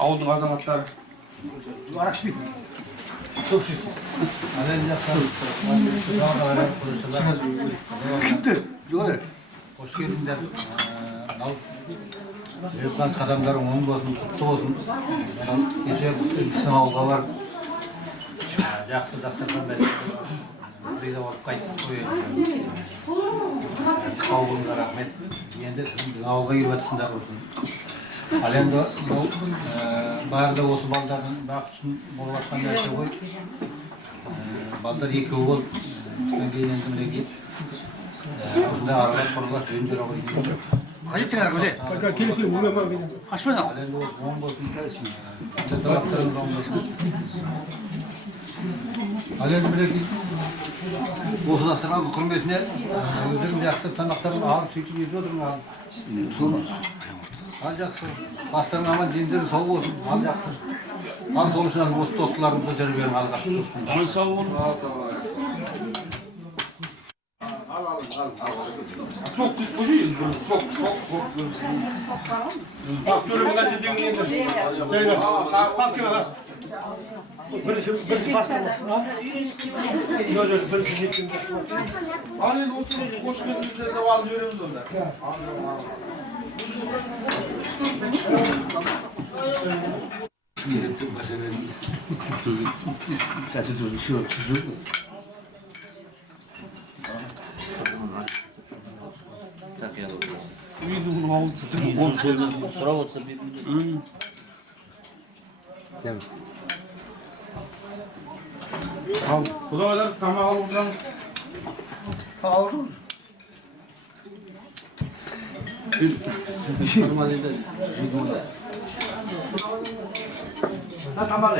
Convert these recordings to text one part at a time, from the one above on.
Ауылдың азаматтары Araşmayın. Çok şükür. Çıktı. Böyle. Hoş geldinler. Yapılan kadamların onun olsun, kutlu olsun. Gece ikisini avga var. Жақсы дастархан бәрі. Бірде болып қайттық қой. Қауымға рахмет. Енді сіздің ауылға келіп жатсыңдар болсын. Ал енді бұл бәрі осы балдардың бақытсын болып жатқан нәрсе ғой. Балдар екеуі болып, кейін енді мінекей осындай аралас құралас жөн-жора ғой. Қажет теңер көде. келісім Қашпен ақ. Ал енді осы оң болсын. Талаптарын оң болсын. Ал енді мінекей осы дастархан құрметіне өздерің жақсы тамақтарын алып сөйтіп етіп отырмын. Ал жақсы. Бастарың аман, дендері сау болсын. Ал жақсы. Ал сол үшін осы достыларымызды жүріп берің алға. Ал сау болun. Çok koyuyuz bunu. Çok. Bak duruma da dediğin nedir? Söyle. Bak ya. Birisi bastırma. Yok birisi gitsin. Alın olsun. Hoş geldinizler de al görüyoruz onda. Uyuduğun ağzı kontrolü. Sıra olsa bir Al. Bu da öyle tamam al buradan. Kavurur. Ha tamam.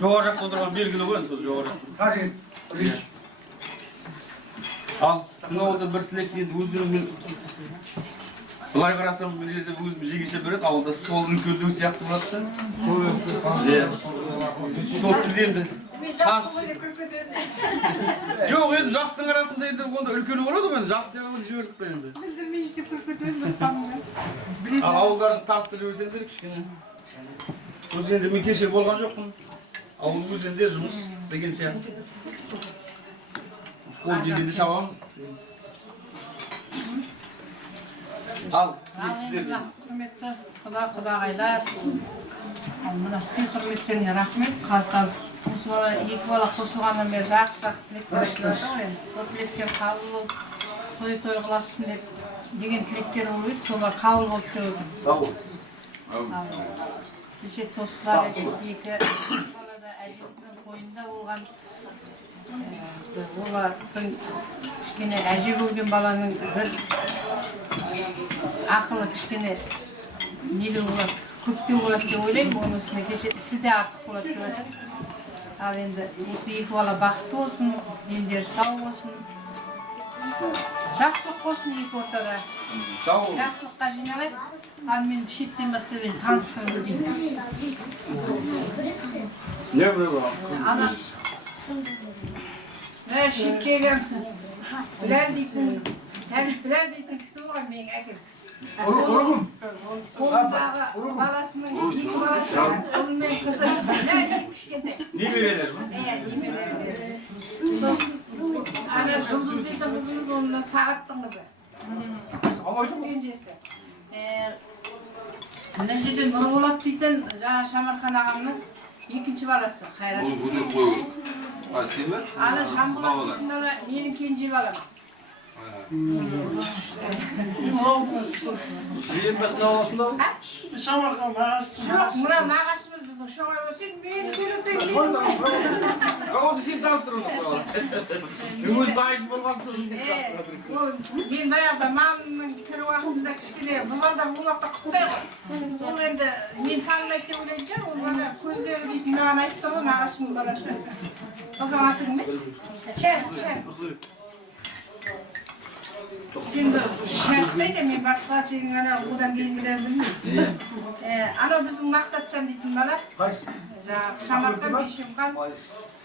Жоғарырақ отырған белгілі ғой сөз жоғарырақ. Қажет. Ал сіздің ауылда бір тілек енді өздеріңмен былай қарасам бұл жерде өзім жегеше береді, ауылда сол үлкендеу сияқты болады да. Сол сіз енді жоқ енді жастың арасында енді онда үлкені болады ғой енді жас деп жібердік қой енді. Ал ауылдарын таныстырып өсеңдер кішкене. Өз енді мен кеше болған жоқпын. Ауыл өзенде жұмыс деген сияқты. Қол дегенде шабамыз. Ал, сіздерден. Құрметті құдағайлар, мына сіздің құрметтеріңе рахмет. Қарсы алып, осы бала екі бала қосылғаннан бері жақсы тілек біледі ғой. Сол тілектер қабыл болып, той қыласын деген тілектер болып еді, солар қабыл болып деп отыр. Кеше тосылар екі бала да әжесінің қойнында болған. Олардың кішкене әже көрген баланың бір ақылы кішкене нелеу болады, көптеу болады деп ойлаймын. Оның үстіне кеше ісі де артық болады деп жатыр. Ал енді осы екі бала бақытты болсын, дендері сау болсын. Жақсылық болсын екі ортада. Жақсылыққа жиналайық. Ал мен шеттен бастап таныстырып деймін. Не болды? Ана шеткегі Біләр дейтін кісі болған менің әкем. Қолындағы баласының екі баласы ұлы мен қызы. Біләр кішкентай. Немерелер ме? Немерелер. Сосын ана Жұлдыз дейтін қызымыз онына Сағаттың қызы. Кенжесі. Ана жерде Нұрболат дейтін жаңа Шамархан ағамның екінші баласы Қайрат. Ана Шамболат дейтін ана менің кенже балам. Жоқ, мына нағашымыз біздің шоңай өсен, мені сөйлетпей Onu sen tanıştırın. Өзі дайын болған соң. мен баяғыда мамамның тірі уақытында кішкене бұларда бұл уақытта құттай ғой. Ол енді мен танымайды деп ойлайтын шығар, ол бана көздері дейтін маған айтып тұр ғой, нағашымның баласы. Оған атың не? Чәр. Енді шәрттейді, мен басқа сенің ана одан кейінгілер білмеймін. Анау біздің Мақсатжан дейтін бала. Жаңағы Шамарқан, Бешемқан,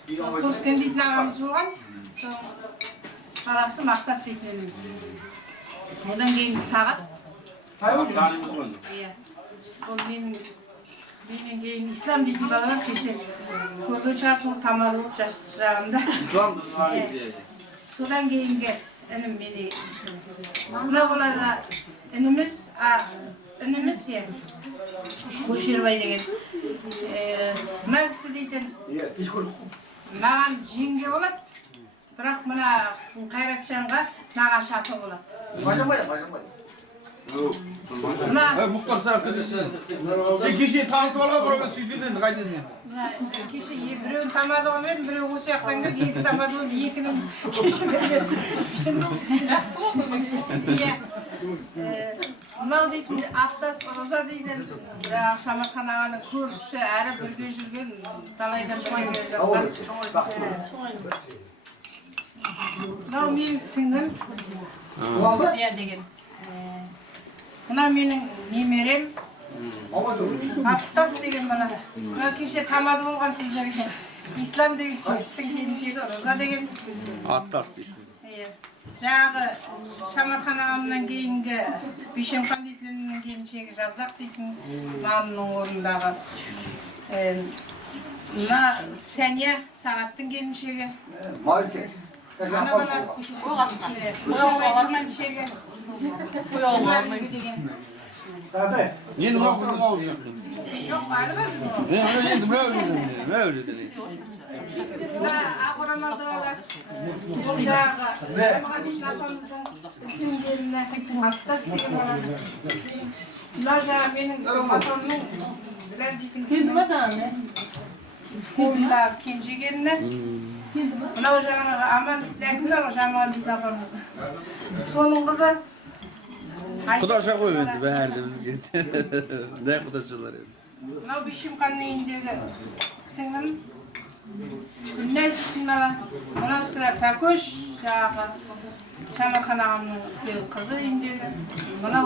Қоскен дейтін ағамыз болған. Баласы Мақсат дейтін еліміз. Одан кейінгі Сағат. Ол менен кейін Ислам дейтін балалар кеше көрген шығарсыңыз тамады болып жас жағында. Содан кейінгі інім мені. Мына балада ініміз Көшербай деген. Мына кісі дейтін маған жеңге болады, бірақ мына Қайратжанға нағашы апа болады. Мұхтар сұрап кетесің. Сен кеше танысып алған біреумен сөйтіп енді қайтесің? Кеше біреуін тамады олмен, біреу осы жақтан келді, екі тамады олмен, екінің кеше берген. Жақсы ғой көмекшісі. Иә. Мынау дейтін Аттас Роза дейтін Шамарқан ағаның көршісі, әрі бірге жүрген талайдан шоңай келе жатқан. Мынау менің сіңлім Зия деген. Мынау менің немерем Аттас деген бала. Мынау кеше тамады болған сіздерге. Ислам деген жігіттің келіншегі Роза деген. Аттас дейсің. Жаңағы Шамарқан ағамнан кейінгі Бешемқан дейтіннің келіншегі Жазақ дейтін мамның орындағы. Мына Сәния Сағаттың келіншегі. Ана бала келіншегі. Енді мынау қызың алып жақтың. Жоқ, әлі бар біздің. Енді мынау өледі. Ақ орамалды бала. Бұл жағы Мұхаммедшін апамыздың үлкен келіні Аттас деген бала. Мына жағы менің апамның Біләл дейтін кісінің қолындағы кенже келіні. Мынау жаңағы Аман Ләкілер Жамал дейтін апамыздың. Соның қызы. Құдаша қой енді бәрі де бізге. Не құдашалар енді. Мынау Бешемқанның үйіндегі сіңлім Гүлнәз дейтін бала. Мынау сірә Пәкөш, жаңағы Шамарқан ағамның қызы үйіндегі. Мынау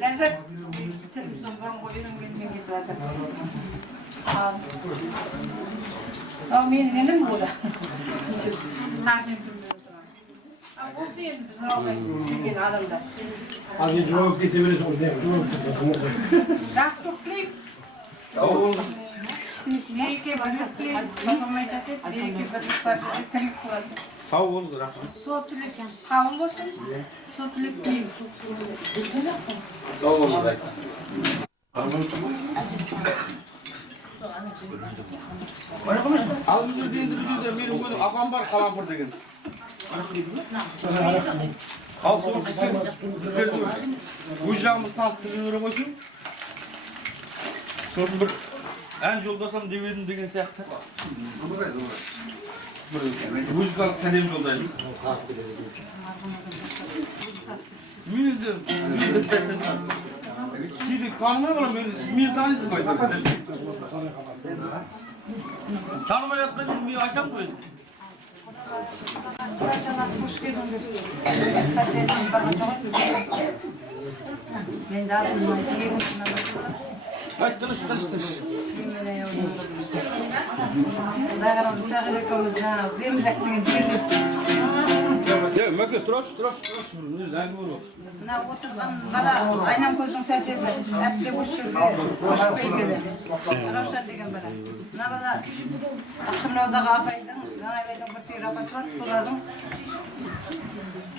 Ләззат. Тіліміздің бұрынғы үйренгенмен кетіп жатыр. Мынау менің інім болды. Қажым тілімді отырған. Осы енді біз алғай келген адамдар. Жақсылық тілеймін. Мереке бірлік тілеймін. Бабам айтады, мереке бірлік бар, тірлік болады. Сау болыңыз, рахмет. Со тілек қабыл болсын, со тілек тілеймін. Сау болыңыз, рахмет. Ал бұл жерде менің өзім апам бар, Қалампыр деген. Ал сол кісі біздерді өз жағымыз таныстырып жүре қойсын. Сосын бір ән жолдасам деп едім деген сияқты. Бір музыкалық сәлем жолдаймыз. Мен енді кейде танымай қалам, мені танисыз ғой. Танымай жатқан жерім мен айтамын ғой. Қош келдіңдер. Сәсенің барға жоқ. Мен де атымын айтып. Айт, тыныш. Дағырам сағыр екеуміздің землік деген жерлес. Мәке, тұраш. Мына отырған бала Айнам көздің сәседі. Әпте өш жүрге, өш белгілі. Раушан деген бала. Мына бала Ақшымраудағы апайдың, Жанайбайдың бір тегір апасы бар, солардың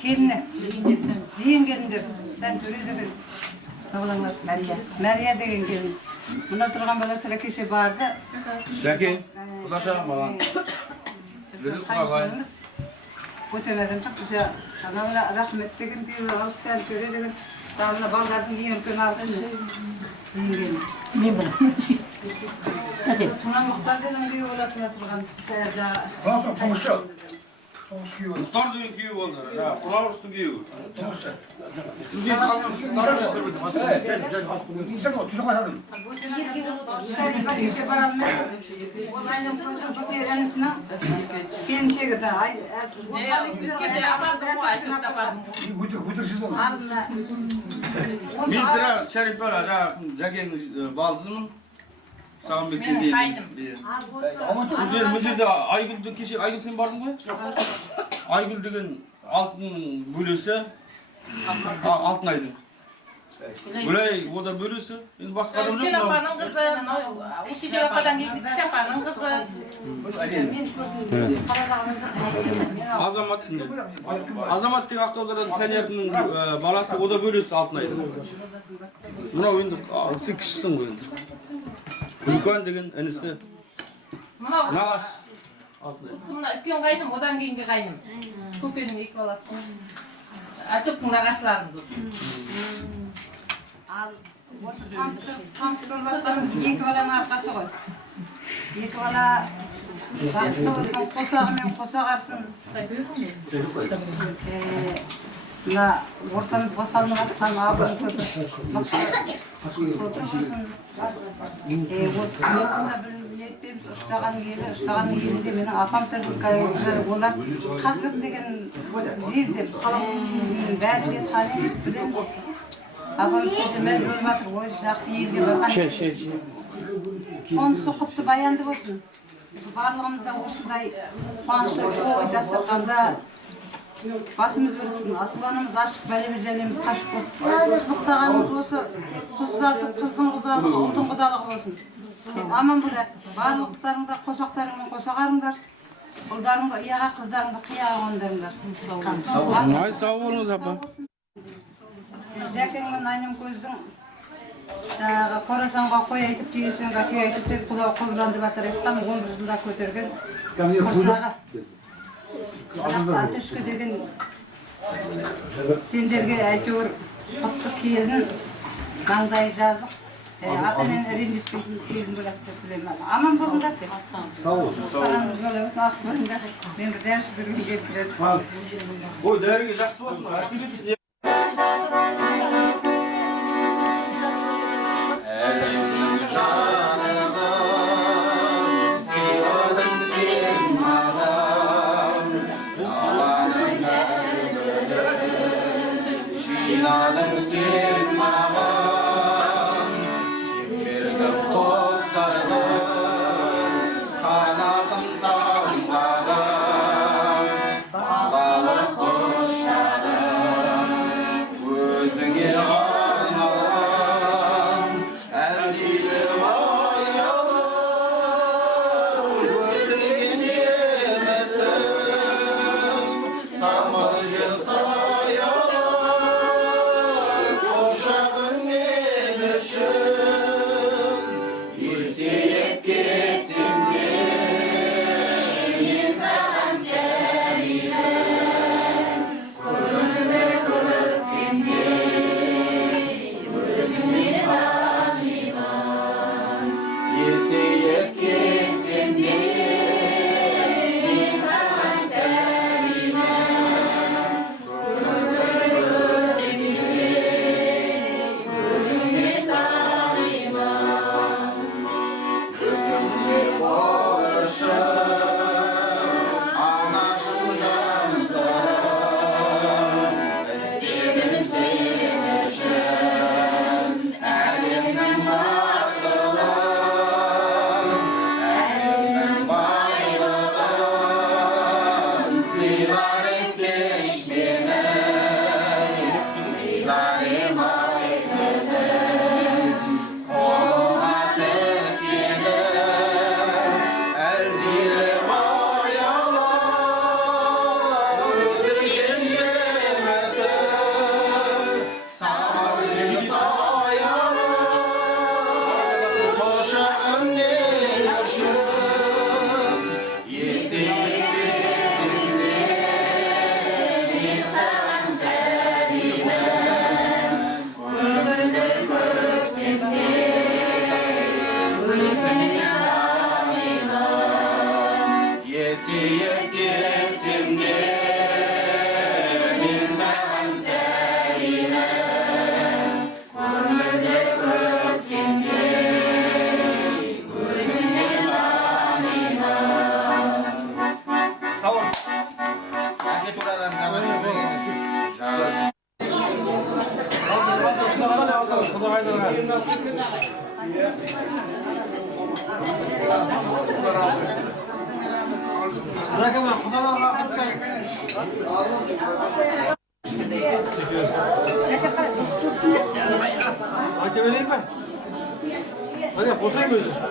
келіні. Зейін келіндер, сән төре деген. Балаңдар Мәрия деген келін. Мына тұрған бала сірә кеше барды. Жәке, құдаша маған. Biri kayınçolarımız götürelim çok güzel. Anamla rahmet degin diyor, sen göre degin. Damla ballardan yiyemken aldın mı? Yiyemken. Men bilaman. Hadi. Tuna muhtar dedim diyor, olatına sırgan. Sayarda. Nasıl konuşuyor? Konuşuyor. Muhtar düğün köyü oldu. Kulavrus'un köyü. Konuşuyor. Düğün kalmam ki tarla yatırmış. İnsan o, tülü kaçardın. Şerifler işe baralmaz. Olayla koyduğum çok eğlenisine. Kendi şey kadar. Ay, Buyur siz olun. Bir sıra Şerif böyle Jack'in balsının sağım beklediğimiz. Üzeri Mıcır'da Aygül kişi, Aygül sen bardın mı? Aygül degen altın bölüsü, altın aydın. Böyle o da bölüsü, şimdi başka adam yok mu? Yapanın kızı, usi yapadan gittik yapanın kızı. Azamat diye Aktoğlu'dan sen yakının balası, o da bölüsü altın aydın. Buna oyunda, sen kişisin bu oyunda. Gülkan degen enisi. Nağaş. Usumda ipiyon kaydım, odan keyingi kaydım. Köpeğinin ilk balası. Atıpın nağaşlarını dur. iki balanın arkası koy. İki bala vakti olsun, kosağымен kosağarsın. Mına ortamızға салынып жатқан абырой көпір. Ұштаған елінде менің апам тұрды, олар Қазбек деген жез деп бәрі де танымыз, білеміз. Апамыз келсе мәз болып жатыр, ой жақсы елге барған. Қонысы құтты баянды болсын. Барлығымызда осындай қуанышы ой дастарханда басымыз өртсін, аспанымыз ашық, бәлеміз жәлеміз қашық болсын. Қызықтағанымыз осы тұздатып, тұздың құдалығы, ұлдың құдалығы болсын. Аман болат, барлықтарыңда қосақтарыңмен қосағарыңдар, ұлдарыңда ияға, қыздарыңда қияға қондарыңдар. Ay sağ olunuz abla. Жәкең мен Айнамкөздің Қорасанға қой айтып, түйесенға түй айтып деп құлау қолбыранды батыр айтқан 11 жылда көтерген қосылаға. Атүшкі деген сендерге әйтеуір құтты келін, маңдайы жазық, атанен ренжітпейтін келін болады деп білемін. Аман болыңдар деп. Сау болыңыз. Қараңыз болыңыз, ақ болыңдар. Мен бір дәріс беруге келіп келеді. Ой, дәріге жақсы болсын. Koşağın Ayça vereyim mi? Hadi posayı mı ödüyorsun?